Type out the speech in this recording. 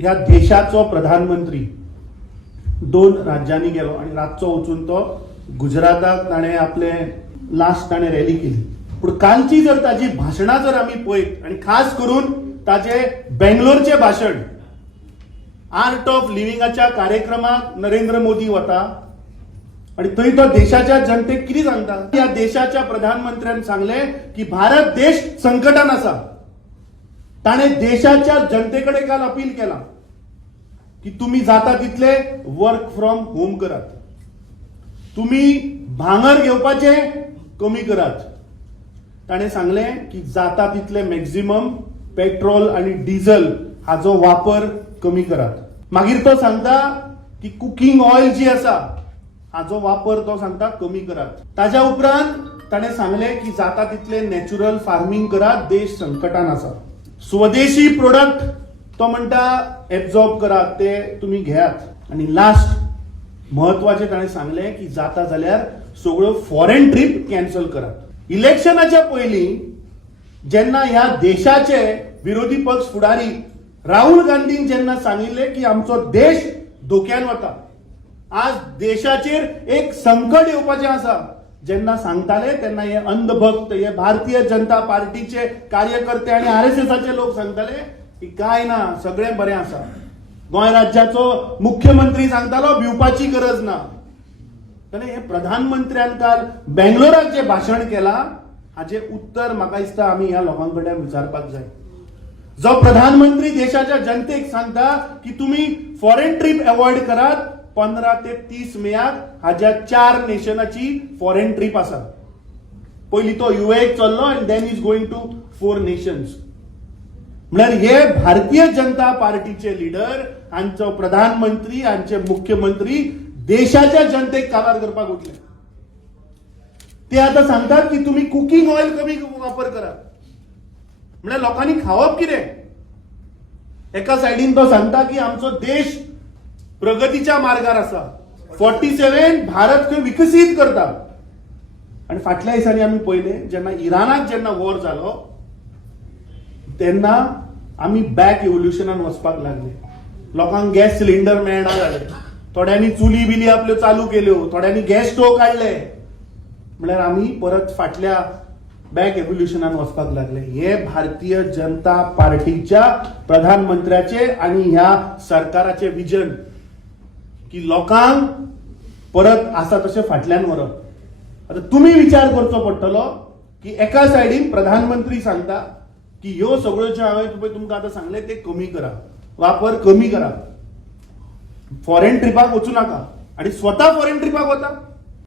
ह्या देशाचो प्रधानमंत्री 2 राज्यांनी गेलो आणि रातचो वचून तो गुजराताक ताणे आपले लास्ट ताणे रॅली केली. पण कालची जर ताजी भाशणां जर आमी पळयत आणि खास करून ताजे बेंगलोरचे भाशण आर्ट ऑफ लिव्हिंगाच्या कार्यक्रमात नरेंद्र मोदी वता आणि थंय तो देशाच्या जनतेक कितें सांगता. या देशाच्या प्रधानमंत्र्यान सांगले की भारत देश संकटान आसा. ताणे देशाच्या जनतेकडे काल अपील केला की तुम्ही जाता तितले वर्क फ्रॉम होम करात, तुम्ही भांगर घेवपाचे कमी करात. ताणे सांगले की जाता तितले मॅक्झिमम पेट्रोल आणि डिझेल हाचो वापर कमी करात. मागीर तो सांगता की कुकिंग ऑयल जी आसा हाचो वापर तो सांगता कमी करात. ताज्या उपरांत ताणे सांगले की जाता तितले नॅचरल फार्मिंग करात, देश संकटान आसा. स्वदेशी प्रोडक्ट तो म्हणटा एब्झॉर्ब करात, ते तुम्ही घेयात. आणि लास्ट महत्वाचे ताणे सांगले की जाता जाल्यार सगळ्यो फॉरेन ट्रीप कॅन्सल करात. इलेक्शनाच्या पयलीं जेन्ना ह्या देशाचे विरोधी पक्ष फुडारी राहुल गांधीन जेन्ना सांगिल्ले की आमचो देश धोक्यान वता, आज देशाचेर एक संकट येवपाचें आसा, जेन्ना सांगताले तेन्ना हे अंधभक्त, हे भारतीय जनता पार्टीचे कार्यकर्ते आणि आरएसएसाचे लोक सांगताले की काय ना, सगळें बरें आसा. गोंय राज्याचो मुख्यमंत्री सांगतालो भिवपाची गरज ना. ताणे हे प्रधानमंत्र्यान काल बेंगलोराक जे भाशण केला हाचे उत्तर म्हाका दिसता आमी ह्या लोकांकडे विचारपाक जाय. जो प्रधानमंत्री देशाच्या जनतेक सांगता की तुम्ही फॉरेन ट्रीप अवॉइड करात, 15 ते 30 मेयाक हाज्या 4 नेशनाची फॉरेन ट्रीप आसा. पयली तो युएक चल्लो and then is going to 4 nations. म्हळ्यार हे भारतीय जनता पार्टीचे लिडर, हांचो प्रधानमंत्री, हांचे मुख्यमंत्री देशाच्या जनतेक काबार करपाक उठले. ते आता सांगतात की तुम्ही कुकिंग ऑयल कमी वापर करा. म्हणजे लोकांनी खावप कितें. एका सायडीन तो सांगता की आमचो देश प्रगतीच्या मार्गार आसा, 47 भारत खंय विकसीत करता. आणि फाटल्या दिसांनी आमी पळयले जेन्ना इराणाक जेन्ना वॉर जालो तेन्ना आमी बॅक इव्होल्युशनान वचपाक लागले. लोकांक गॅस सिलिंडर मेळना जाले, थोड्यांनी चुली बिली आपल्यो चालू केल्यो, थोड्यांनी गॅस स्टोव काडले. म्हळ्यार आमी परत फाटल्या बॅक इव्होल्युशनान वचपाक लागले. हे भारतीय जनता पार्टीच्या प्रधानमंत्र्याचे आणि ह्या सरकाराचे विजन की लोकांक परत आसा तशें फाटल्यान व्हरप. आता तुम्ही विचार करचो पडटलो की एका सायडीन प्रधानमंत्री सांगता की ह्यो सगळ्यो ज्यो हांवें तुमकां आतां सांगले ते कमी करा, वापर कमी करा, फॉरेन ट्रिपाक वचू नाका, आणि स्वता फॉरेन ट्रिपाक वता.